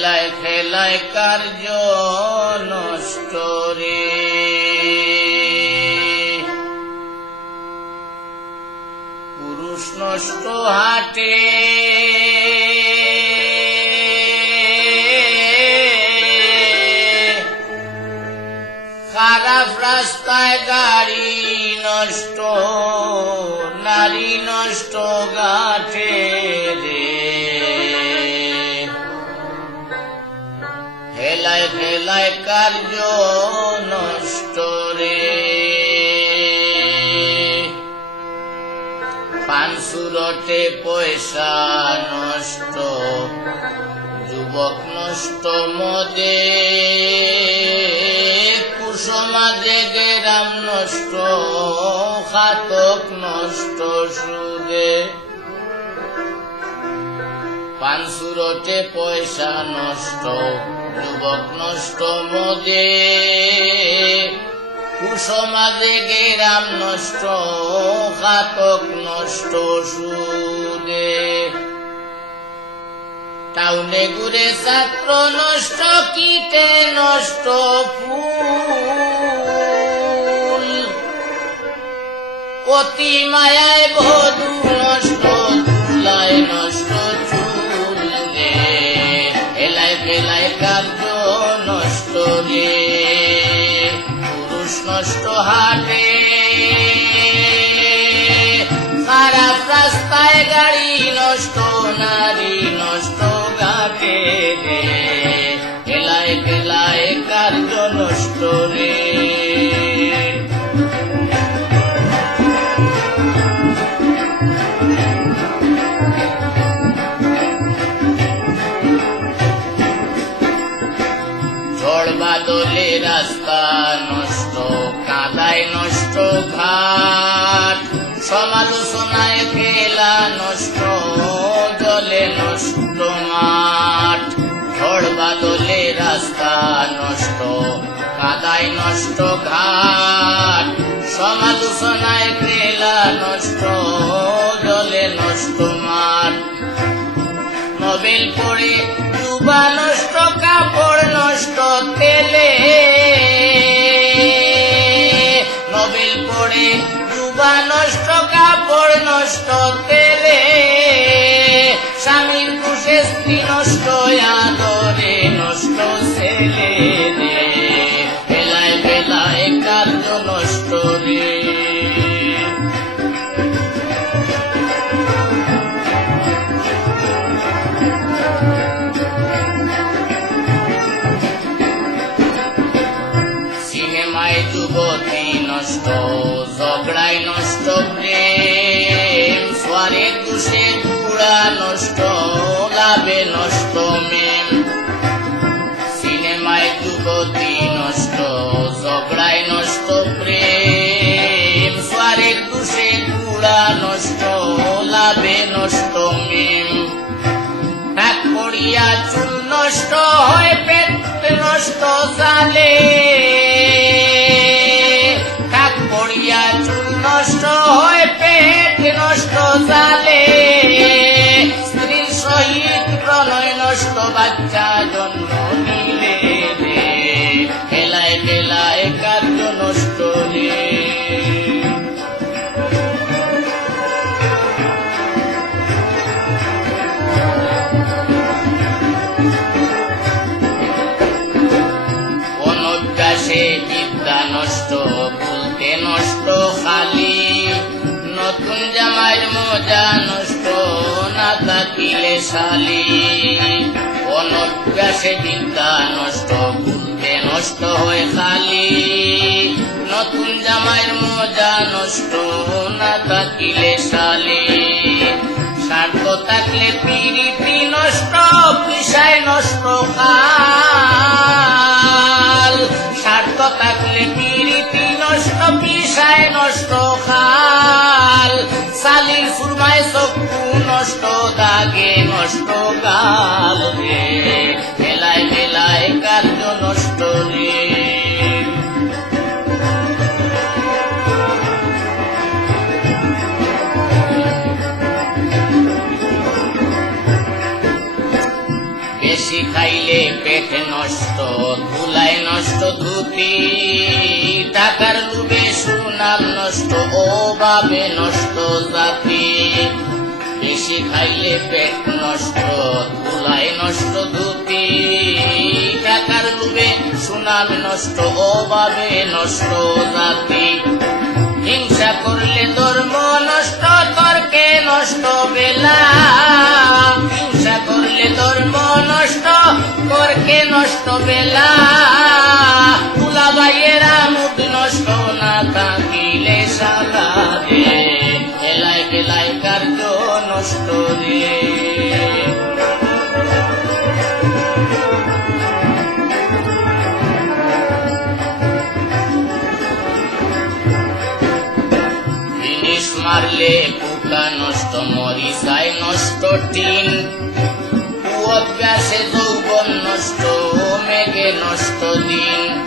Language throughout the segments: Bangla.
হেলায় খেলায় কার্য নষ্ট রে। পুরুষ নষ্ট হাটে খারাপ রাস্তায় গাড়ি নষ্ট, নারী নষ্ট গাঠে রে। হেলায় হেলায় কার্য নষ্ট রে। পান সুরটে পয়সা নষ্ট, যুবক নষ্ট মদে, কুসমাজে গেরাম নষ্ট, খাতক নষ্ট সুদে। পান সুরটে পয়সা নষ্ট, যুবক নষ্ট মদে, কুসমাজে গেরাম নষ্ট, খাতক নষ্ট সুদে। টাউনে ঘুরে ছাত্র নষ্ট, কীটে নষ্ট ফুল, অতি মায়ায় বধূ নষ্ট, তুলায় নষ্ট চুল রে। হেলায় ফেলায় কার্য নষ্ট রে। পুরুষ নষ্ট হাটে খারাপ রাস্তায় গাড়ি নষ্ট, নারী নষ্ট গাটে রে। হেলায় ফেলায় কার্য নষ্ট রে। ঝড় বাদলে রাস্তা নষ্ট, কাদায় নষ্ট ঘাট, সমালোচনায় খেলা নষ্ট, জলে নষ্ট মাঠ। ঝড় বাদলে রাস্তা নষ্ট, কাদায় নষ্ট ঘাট, সমালোচনায় খেলা নষ্ট, জলে নষ্ট মাঠ। নোবেল পড়ে ডুবা নষ্ট, কাপড় নষ্ট তেলে। নোবেল পড়ে ডুবা নষ্ট, কাপড় নষ্ট তেলে। স্বামীর কুশে স্ত্রী নষ্ট, আদরে নষ্ট ছেলে রে। বেলায় বেলায় কার্য নষ্ট রে। সিনেমায় যুবতী নষ্ট, ঝগড়ায় নষ্ট প্রেম, সোয়ারের দুষে কুড়া নষ্ট, লাভে নষ্ট মেম। সিনেমায় যুবতী নষ্ট, ঝগড়ায় নষ্ট প্রেম, সোয়ারের দুষে কুড়া নষ্ট, লাভে নষ্ট মেম। টাক পড়িয়া চুল নষ্ট হয়, পেট নষ্ট জালে। টাক পড়িয়া চুল নষ্ট হয়, পেট নষ্ট জালে। স্ত্রীর সহিত প্রণয় নষ্ট, বাচ্চা জন্ম নিলে রে। হেলায় বেলায় কার্য নষ্ট রে। অনভ্যাসে বিদ্যা নষ্ট, বলতে নষ্ট খালি। নতুন জামাইয়ের মজা নষ্ট, না থাকিলে শালি। অনভ্যাসে বিদ্যা নষ্ট, বলতে নষ্ট হয় খালি। নতুন জামাইয়ের মজা নষ্ট, না থাকিলে শালি। স্বার্থ থাকলে পিরিতি নষ্ট, পিসায় নষ্ট কাল। স্বার্থ থাকলে পিরিতি নষ্ট, পিসায় নষ্ট খাল। সালির সুরমায় চক্ষু নষ্ট, দাগে নষ্ট গাল রে। মেলায় মেলায় কার্য নষ্ট রে। বেশি খাইলে পেট নষ্ট, ধুলায় নষ্ট ধুতি, টাকার লোভে সুনাম নষ্ট, অভাবে নষ্ট জাতি। বেশি খাইলে পেট নষ্ট, ধুলায় নষ্ট ধুতি, টাকার লোভে সুনাম নষ্ট, অভাবে নষ্ট জাতি। হিংসা করলে ধর্ম নষ্ট, তর্কে নষ্ট বেলা। হিংসা করলে ধর্ম নষ্ট, তর্কে নষ্ট বেলা। তুলা ভাইয়েরা মুদ নষ্ট, না থাকিলে সালা রে। বেলায় বেলায় কার্য নষ্ট রে। মারলে পোকা নষ্ট, মরিচায় নষ্ট টিন। অভ্যাসে যৌবন নষ্ট, মেঘে নষ্ট দিন।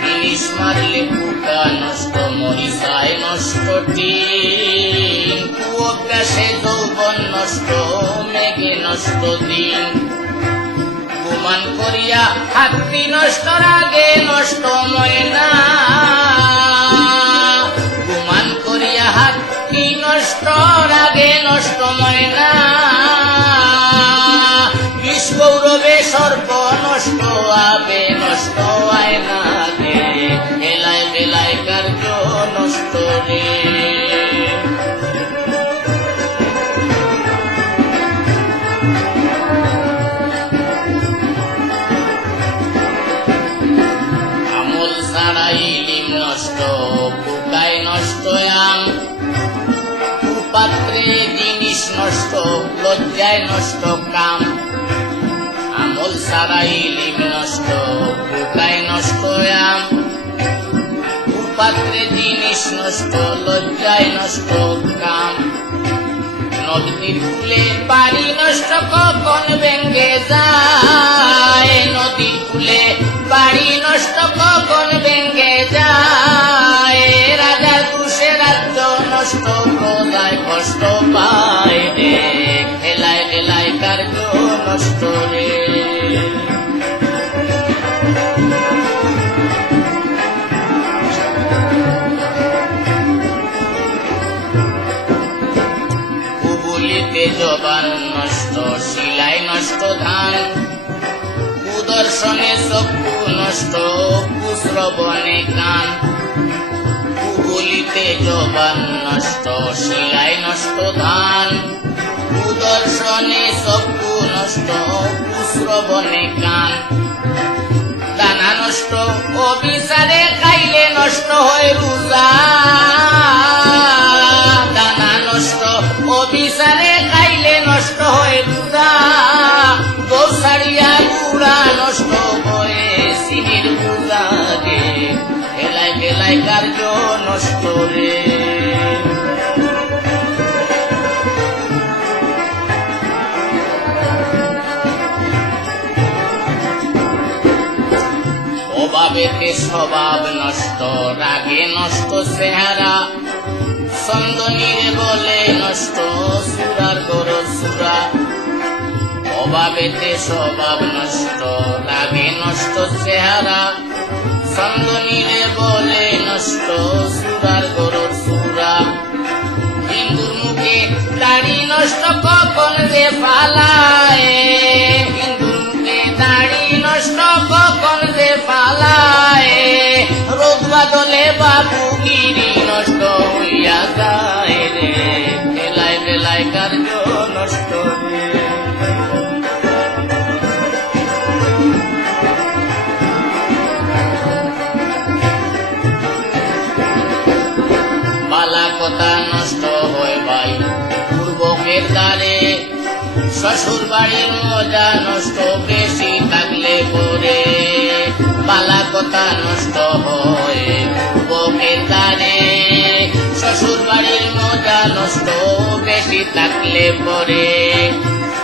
ফিনিশ মারলে পোকা নষ্ট, মরিচায় নষ্ট টিন। অভ্যাসে যৌবন নষ্ট, মেঘে নষ্ট দিন। গুমান করিয়া হাতি নষ্ট, রাগে নষ্ট ময়না। নষ্ট রাগে নষ্ট ময়না। বিষ গৌরবে সর্ব নষ্ট, আবে নষ্ট আয়না রে। বেলায় বেলায় কার্য নষ্ট রে। আমল ছাড়াই লিম নষ্ট, পোকায় নষ্ট আম। পাত্রে জিনিস নষ্ট, লজ্জায় নষ্ট কাম। আমল ছাড়াই লিম নষ্ট, পোকায় নষ্ট আম। পাত্রে জিনিস নষ্ট, লজ্জায় নষ্ট কাম। নদীর কূলে বাড়ি নষ্ট, কখন ভেঙ্গে যায়। নদীর কূলে বাড়ি নষ্ট, কখন ভেঙ্গে যায়। রাজার দুষে রাজ্য নষ্ট, প্রজায় কষ্ট পায় রে। খেলায় খেলায় কার্য নষ্ট রে। কুবুলিতে জবান নষ্ট, শিলায় নষ্ট ধান। কুদর্শনে চক্ষু নষ্ট, কুশ্রবণে কান। কুবুলিতে জবান নষ্ট, শিলায় নষ্ট ধান। কুদর্শনে চক্ষু নষ্ট, কুশ্রবণে কান। দানা নষ্ট, অবিচারে খাইলে নষ্ট হয় রোজা। দানা নষ্ট, অবিচারে খাইলে নষ্ট হয় রোজা। গোসারিয়া গুড়া নষ্ট করে চিনির পূজা রে। বেলায় বেলায় কার্য নষ্ট রে। অভাবেতে স্বভাব নষ্ট, রাগে নষ্ট চেহারা। চন্দনীরে বলে নষ্ট, সুরার গরজ সুরা। অভাবেতে স্বভাব নষ্ট, রাগে নষ্ট চেহারা। চন্দনীরে বলে নষ্ট, সুরার গরজ সুরা। হিন্দুর মুখে দাড়ি নষ্ট, কখন যে পালায়। হিন্দুর মুখে দাড়ি নষ্ট, কখন যে পালায়। রোদ বাদলে বাবুগিরি নষ্ট হইয়া যায় রে। বেলায় বেলায় কার্য নষ্ট রে। বালা কথা নষ্ট হয় ভাই পূর্বকের দ্বারে। শ্বশুর বাড়ির মজা নষ্ট, বেশি থাকলে পরে। বালা কথা নষ্ট হয় পূর্বকের দ্বারে। শ্বশুর বাড়ির মজা নষ্ট, বেশি থাকলে পরে।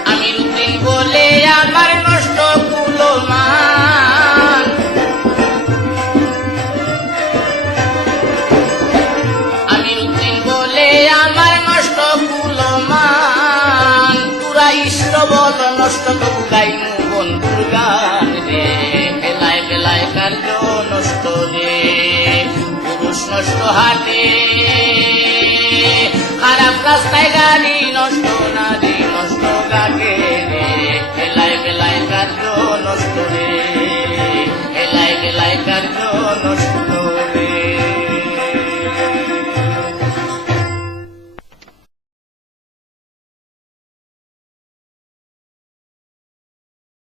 আমি রুটিন বলে আমার নষ্ট কুলমান। আমি রুটিন বলে আমার নষ্ট কুলমান। পুরা ইষ্ট বল নষ্ট তবু গাইমু কার্য নষ্ট রে, পুরুষ নষ্ট হাটে, খারাপ রাস্তায় গাড়ি নষ্ট, নারী নষ্ট গাকে রে, বেলায় বেলায় কার্য নষ্ট রে, বেলায় বেলায় কার্য নষ্ট।